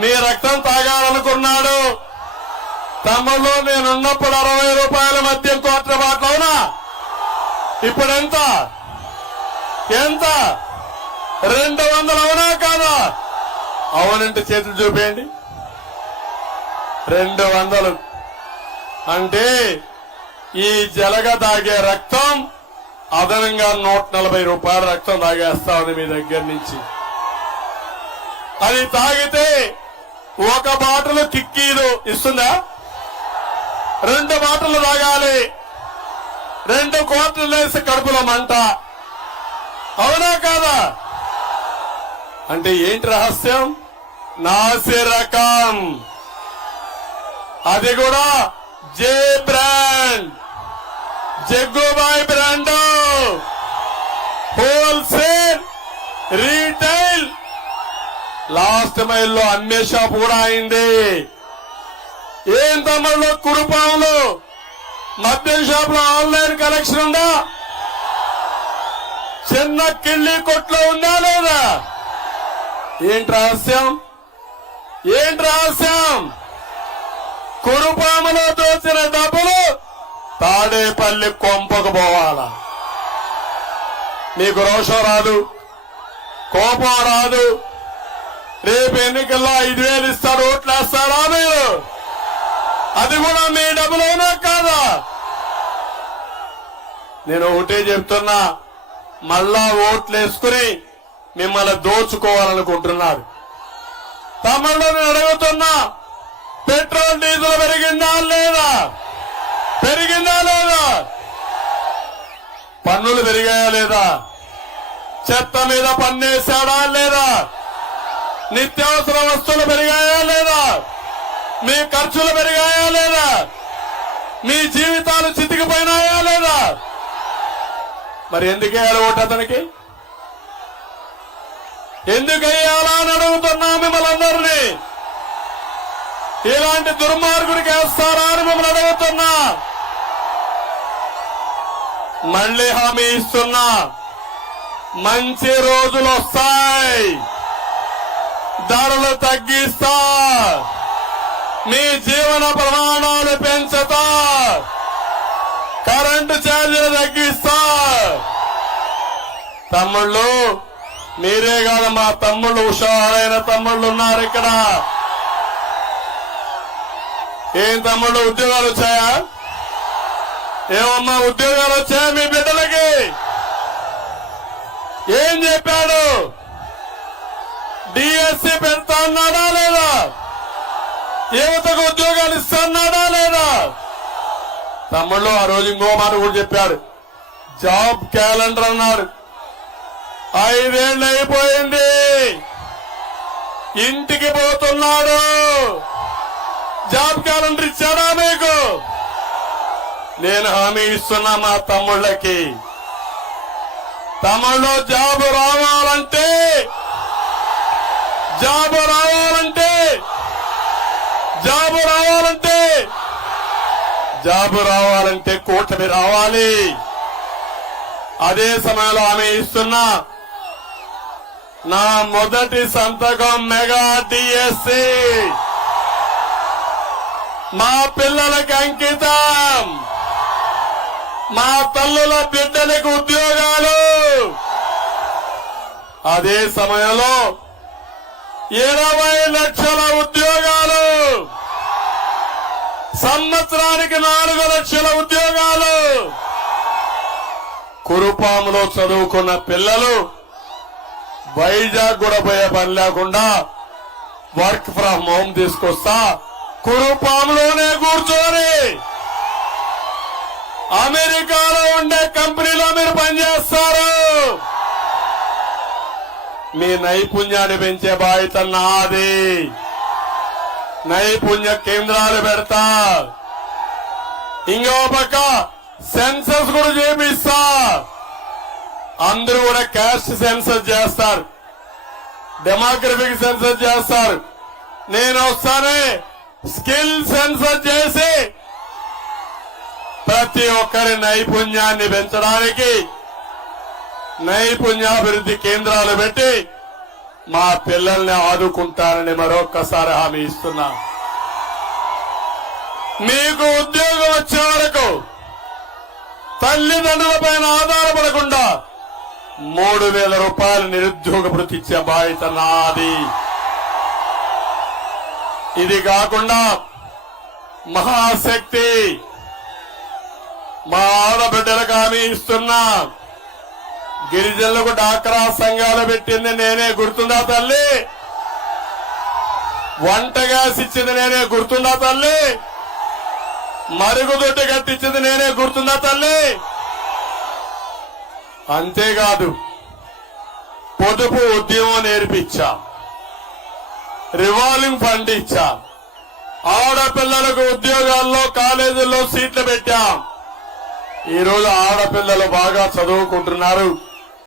మీ రక్తం తాగాలనుకున్నాడు. తమ్ముళ్ళు నేనున్నప్పుడు 60 రూపాయల మద్యం కోట్ల బాటలు అవునా? ఇప్పుడు ఎంత 200 అవునా కాదా? అవునంటే చేతులు చూపేయండి. 200 అంటే ఈ జలగ తాగే రక్తం అదనంగా 140 రూపాయల రక్తం తాగేస్తా ఉంది మీ దగ్గర నుంచి. అది తాగితే ఒక బాటలు కిక్కీలు ఇస్తుందా? 2 బాటలు తాగాలి. 2 కోట్లు వేసి కడుపులో మంట. అవునా కాదా? అంటే ఏంటి రహస్యం? నాసి రకం, అది కూడా J brand, Jaggubhai brand. Wholesale, retail, last మైల్లో అమ్మే షాప్ కూడా అయింది. ఏం తమ్ముళ్ళు కురుపాములు మద్యం షాప్ లో ఆన్లైన్ కలెక్షన్ ఉందా? చిన్న కిళ్ళి కొట్లో ఉందా లేదా? ఏంటి రహస్యం? కురుపాములో దోచిన డబ్బులు తాడేపల్లి కొంపకు పోవాలా? మీకు రోషం రాదు, కోపం రాదు. రేపు ఎన్నికల్లో 5,000 ఇస్తారు, ఓట్లు వేస్తారా మీరు? అది కూడా మీ డబ్బులోనా కాదా? నేను ఒకటే చెప్తున్నా, మళ్ళా ఓట్లు వేసుకుని మిమ్మల్ని దోచుకోవాలనుకుంటున్నారు. తమ్ముళ్ళు నేను అడుగుతున్నా, పెట్రోల్ డీజిల్ పెరిగిందా లేదా? పన్నులు పెరిగాయా లేదా? చెత్త మీద పన్నేశాడా లేదా? నిత్యావసర వస్తువులు పెరిగాయా లేదా? మీ ఖర్చులు పెరిగాయా లేదా? మీ జీవితాలు చితికిపోయినాయా లేదా? మరి ఎందుకు వేయాలి ఓటు అతనికి? ఎందుకు వేయాలా అని అడుగుతున్నా మిమ్మల్ని అందరినీ. ఇలాంటి దుర్మార్గుడికి వేస్తారా అని మిమ్మల్ని అడుగుతున్నా. మళ్లీ హామీ ఇస్తున్నా, మంచి రోజులు వస్తాయి, ధరలు తగ్గిస్తా, మీ జీవన ప్రమాణాలు పెంచుతా, కరెంటు ఛార్జీలు తగ్గిస్తా. తమ్ముళ్ళు మీరే కాదు, మా తమ్ముళ్ళు హుషారైన తమ్ముళ్ళు ఉన్నారు ఇక్కడ. ఏం తమ్ముళ్ళు ఉద్యోగాలు వచ్చాయా? ఏమమ్మా ఉద్యోగాలు వచ్చాయా మీ బిడ్డలకి? ఏం చెప్పాడు? డిఎస్సి పెడతా అన్నాడా లేదా? యువతకు ఉద్యోగాలు ఇస్తున్నాడా లేదా? తమ్ముళ్ళు ఆ రోజు ఇంకో మాట కూడా చెప్పాడు, జాబ్ క్యాలెండర్ అన్నాడు. 5 ఏళ్ళు అయిపోయింది, ఇంటికి పోతున్నాడు. జాబ్ క్యాలెండర్ ఇచ్చాడా మీకు? నేను హామీ ఇస్తున్నా మా తమ్ముళ్ళకి. తమ్ముళ్ళు జాబు రావాలంటే కూటమి రావాలి. అదే సమయంలో హామీ ఇస్తున్నా, నా మొదటి సంతకం మెగా డిఎస్సి మా పిల్లలకి అంకితం, మా తల్లుల బిడ్డలకు ఉద్యోగాలు. అదే సమయంలో 20 లక్షల ఉద్యోగాలు, సంవత్సరానికి 4 లక్షల ఉద్యోగాలు. కురుపాములో చదువుకున్న పిల్లలు వైజాగ్ కూడా పోయే పని లేకుండా వర్క్ ఫ్రం హోమ్ తీసుకొస్తా, కురుపాములోనే కూర్చొని అమెరికాలో ఉండే కంపెనీలో మీరు పనిచేస్తారు. మీ నైపుణ్యాన్ని పెంచే బాధ్యత నాది. నైపుణ్య కేంద్రాలు పెడతా. ఇంకో పక్క సెన్సస్ కూడా చేపిస్తా. అందరూ కూడా క్యాస్ట్ సెన్సస్ చేస్తారు, డెమోగ్రఫిక్ సెన్సస్ చేస్తారు. నేను వస్తానే స్కిల్ సెన్సస్ చేసి ప్రతి ఒక్కరి నైపుణ్యాన్ని పెంచడానికి నైపుణ్యాభివృద్ధి కేంద్రాలు పెట్టి మా పిల్లల్ని ఆదుకుంటానని మరొక్కసారి హామీ ఇస్తున్నా. మీకు ఉద్యోగం వచ్చే వరకు తల్లిదండ్రులపైన ఆధారపడకుండా 3,000 రూపాయలు నిరుద్యోగ భృతి ఇచ్చే బాధ్యత నాది. ఇది కాకుండా మహాశక్తి మా ఆడబిడ్డలకు హామీ ఇస్తున్నా. గిరిజనులకు డాక్రా సంఘాలు పెట్టింది నేనే, గుర్తుందా తల్లి? వంట గ్యాస్ ఇచ్చింది నేనే, గుర్తుందా తల్లి? మరుగుదొడ్డి కట్టించింది నేనే, గుర్తుందా తల్లి? అంతేకాదు పొదుపు ఉద్యమం నేర్పించా, రివాల్వింగ్ ఫండ్ ఇచ్చా, ఆడపిల్లలకు ఉద్యోగాల్లో కాలేజీల్లో సీట్లు పెట్టాం. ఈరోజు ఆడపిల్లలు బాగా చదువుకుంటున్నారు.